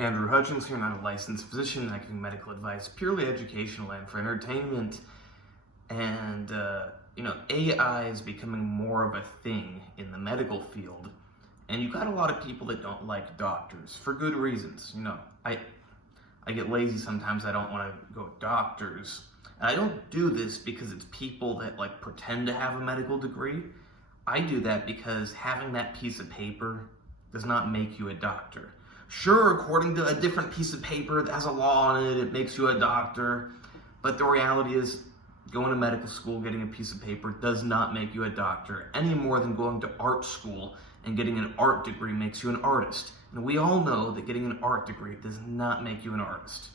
Andrew Hutchins here. I'm a licensed physician. I give medical advice, purely educational and for entertainment. And, AI is becoming more of a thing in the medical field. And you've got a lot of people that don't like doctors for good reasons. I get lazy sometimes. I don't want to go with doctors. And I don't do this because it's people that pretend to have a medical degree. I do that because having that piece of paper does not make you a doctor. Sure, according to a different piece of paper that has a law on it, it makes you a doctor. But the reality is, going to medical school, getting a piece of paper does not make you a doctor, any more than going to art school and getting an art degree makes you an artist. And we all know that getting an art degree does not make you an artist.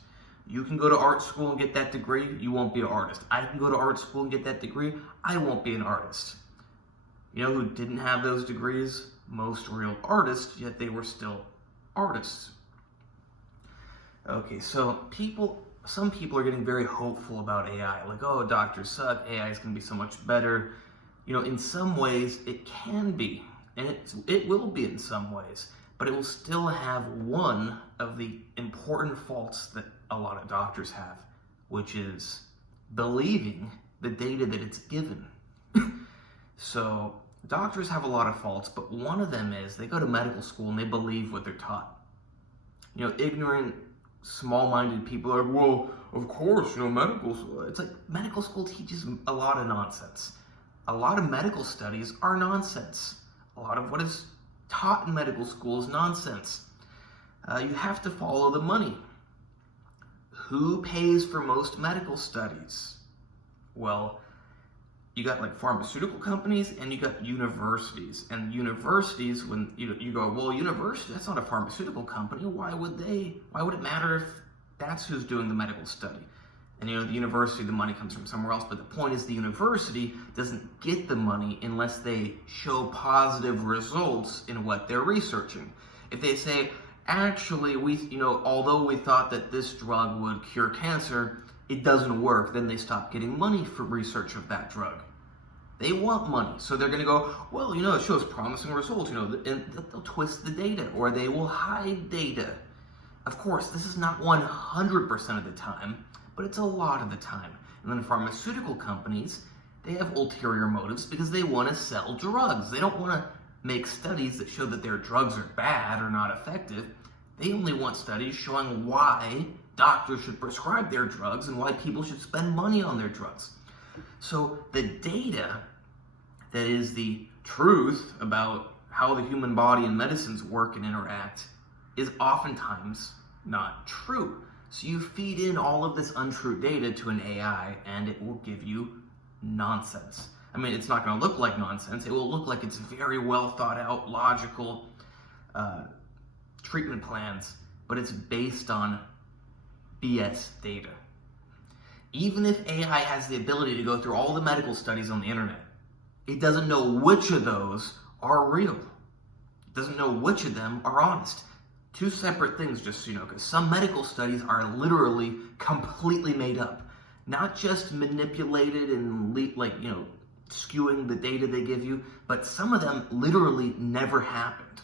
You can go to art school and get that degree, you won't be an artist. I can go to art school and get that degree, I won't be an artist. You know who didn't have those degrees? Most real artists, yet they were still artists. Okay, so some people are getting very hopeful about AI. Like, oh, doctors suck, AI is going to be so much better. In some ways, it can be, and it will be in some ways, but it will still have one of the important faults that a lot of doctors have, which is believing the data that it's given. So doctors have a lot of faults, but one of them is they go to medical school and they believe what they're taught. Ignorant, small-minded people are, well, of course, medical school. It's like medical school teaches a lot of nonsense. A lot of medical studies are nonsense. A lot of what is taught in medical school is nonsense. You have to follow the money. Who pays for most medical studies? Well, you got pharmaceutical companies and you got universities. And universities, when you go, well, university, that's not a pharmaceutical company. Why would it matter if that's who's doing the medical study? And the university, the money comes from somewhere else. But the point is the university doesn't get the money unless they show positive results in what they're researching. If they say, actually, although we thought that this drug would cure cancer, it doesn't work, then they stop getting money for research of that drug. They want money, so they're going to go, well, it shows promising results, and they'll twist the data, or they will hide data. Of course, this is not 100% of the time, but it's a lot of the time. And then pharmaceutical companies, they have ulterior motives because they want to sell drugs. They don't want to make studies that show that their drugs are bad or not effective. They only want studies showing why doctors should prescribe their drugs and why people should spend money on their drugs. So the data that is the truth about how the human body and medicines work and interact is oftentimes not true. So you feed in all of this untrue data to an AI and it will give you nonsense. It's not going to look like nonsense. It will look like it's very well thought out, logical treatment plans, but it's based on BS data. Even if AI has the ability to go through all the medical studies on the internet, it doesn't know which of those are real. It doesn't know which of them are honest. Two separate things, just so you know, because some medical studies are literally completely made up. Not just manipulated and skewing the data they give you, but some of them literally never happened.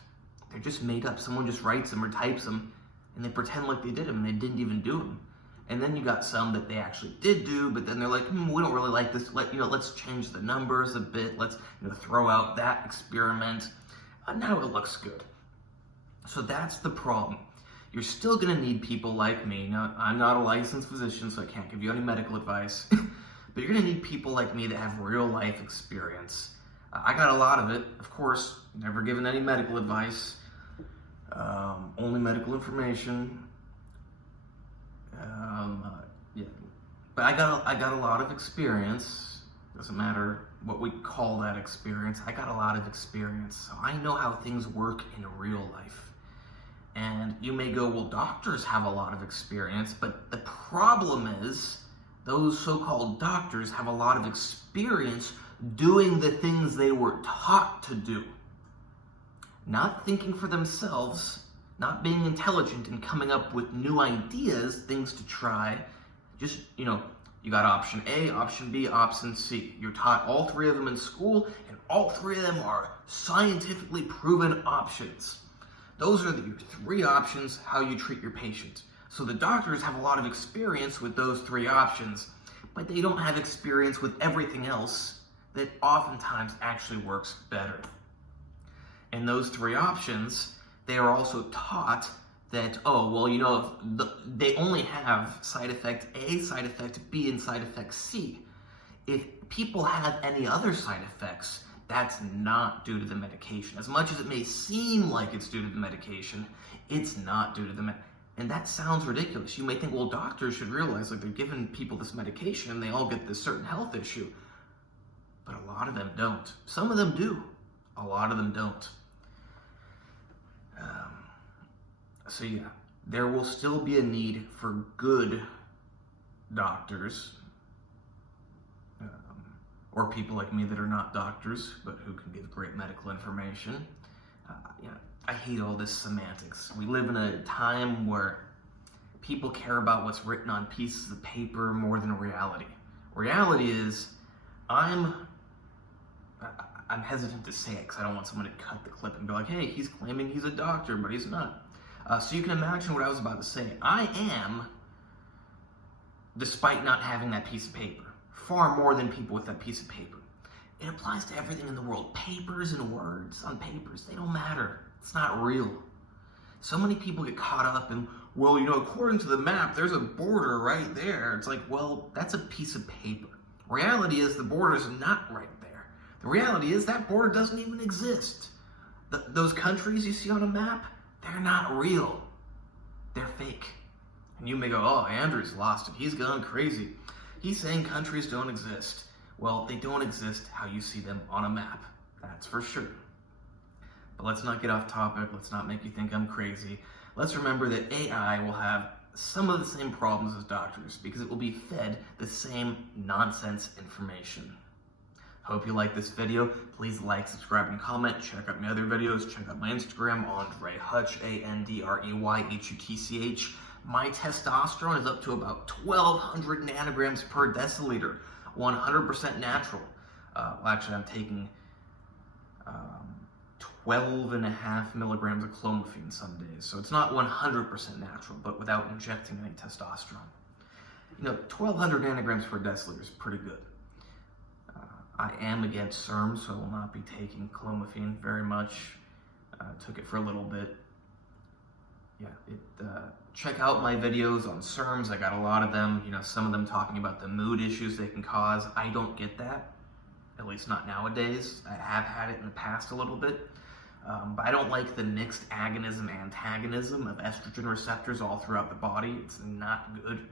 They're just made up. Someone just writes them or types them, and they pretend like they did them, and they didn't even do them. And then you got some that they actually did do, but then they're like, we don't really like this. Let's change the numbers a bit. Let's throw out that experiment. Now it looks good. So that's the problem. You're still going to need people like me. Now, I'm not a licensed physician, so I can't give you any medical advice. But you're going to need people like me that have real life experience. I got a lot of it. Of course, never given any medical advice. Only medical information. But I got a lot of experience. Doesn't matter what we call that experience. I got a lot of experience. So I know how things work in real life. And you may go, well, doctors have a lot of experience, but the problem is those so-called doctors have a lot of experience doing the things they were taught to do. Not thinking for themselves, not being intelligent and coming up with new ideas, things to try. Just, you got option A, option B, option C. You're taught all three of them in school, and all three of them are scientifically proven options. Those are your three options how you treat your patient. So the doctors have a lot of experience with those three options, but they don't have experience with everything else that oftentimes actually works better. And those three options, they are also taught that, oh, well, you know, they only have side effect A, side effect B, and side effect C. If people have any other side effects, that's not due to the medication. As much as it may seem like it's due to the medication, it's not due to the medication. And that sounds ridiculous. You may think, well, doctors should realize, like, they're giving people this medication and they all get this certain health issue. But a lot of them don't. Some of them do. A lot of them don't. So yeah, there will still be a need for good doctors, or people like me that are not doctors, but who can give great medical information. I hate all this semantics. We live in a time where people care about what's written on pieces of paper more than reality. Reality is, I'm hesitant to say it because I don't want someone to cut the clip and be like, hey, he's claiming he's a doctor, but he's not. So you can imagine what I was about to say. I am, despite not having that piece of paper, far more than people with that piece of paper. It applies to everything in the world. Papers and words on papers, they don't matter. It's not real. So many people get caught up in, well, you know, according to the map, there's a border right there. It's like, well, that's a piece of paper. Reality is the border is not right there. The reality is that border doesn't even exist. Those countries you see on a map, they're not real. They're fake. And you may go, oh, Andrew's lost it. He's gone crazy. He's saying countries don't exist. Well, they don't exist how you see them on a map. That's for sure. But let's not get off topic. Let's not make you think I'm crazy. Let's remember that AI will have some of the same problems as doctors because it will be fed the same nonsense information. Hope you like this video. Please like, subscribe, and comment. Check out my other videos. Check out my Instagram, AndreyHutch, AndreyHutch. My testosterone is up to about 1,200 nanograms per deciliter, 100% natural. Actually, I'm taking 12.5 milligrams of clomiphene some days, so it's not 100% natural, but without injecting any testosterone. You know, 1,200 nanograms per deciliter is pretty good. I am against SERMs, so I will not be taking clomiphene very much. Took it for a little bit. Check out my videos on SERMs. I got a lot of them. You know, some of them talking about the mood issues they can cause. I don't get that, at least not nowadays. I have had it in the past a little bit. But I don't like the mixed agonism-antagonism of estrogen receptors all throughout the body. It's not good.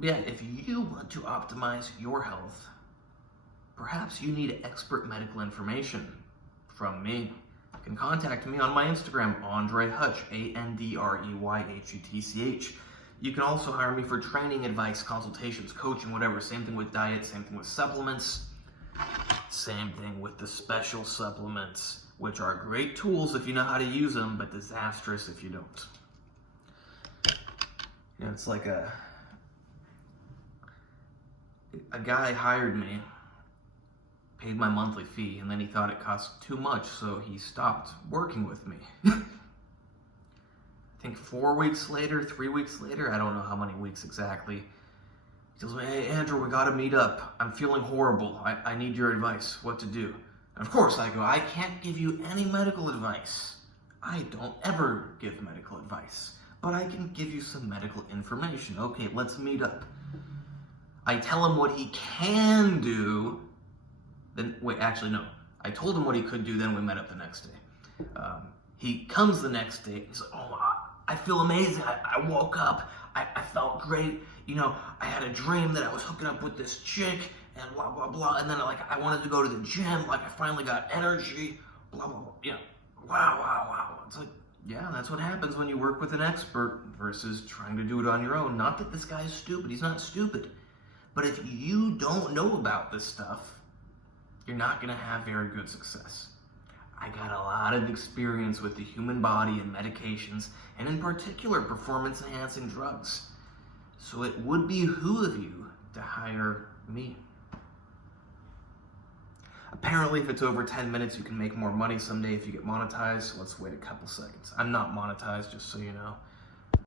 Yeah, if you want to optimize your health, perhaps you need expert medical information from me. You can contact me on my Instagram, AndreyHutch, AndreyHutch. You can also hire me for training, advice, consultations, coaching, whatever. Same thing with diet, same thing with supplements, same thing with the special supplements, which are great tools if you know how to use them, but disastrous if you don't. You know, it's like a guy hired me, paid my monthly fee, and then he thought it cost too much, so he stopped working with me. I think 4 weeks later, 3 weeks later, I don't know how many weeks exactly, he tells me, hey, Andrew, we gotta meet up. I'm feeling horrible. I need your advice, what to do. And of course, I go, I can't give you any medical advice. I don't ever give medical advice, but I can give you some medical information. Okay, let's meet up. I tell him what he can do, then, wait, actually, no. I told him what he could do, then we met up the next day. He comes the next day, he's like, oh, I feel amazing. I woke up, I felt great. You know, I had a dream that I was hooking up with this chick, and blah, blah, blah, and then, like, I wanted to go to the gym, like, I finally got energy, blah, blah, blah, you know, wow. It's like, yeah, that's what happens when you work with an expert versus trying to do it on your own. Not that this guy's stupid, he's not stupid. But if you don't know about this stuff, you're not going to have very good success. I got a lot of experience with the human body and medications, and in particular, performance-enhancing drugs. So it would behoove you to hire me. Apparently, if it's over 10 minutes, you can make more money someday if you get monetized. So let's wait a couple seconds. I'm not monetized, just so you know.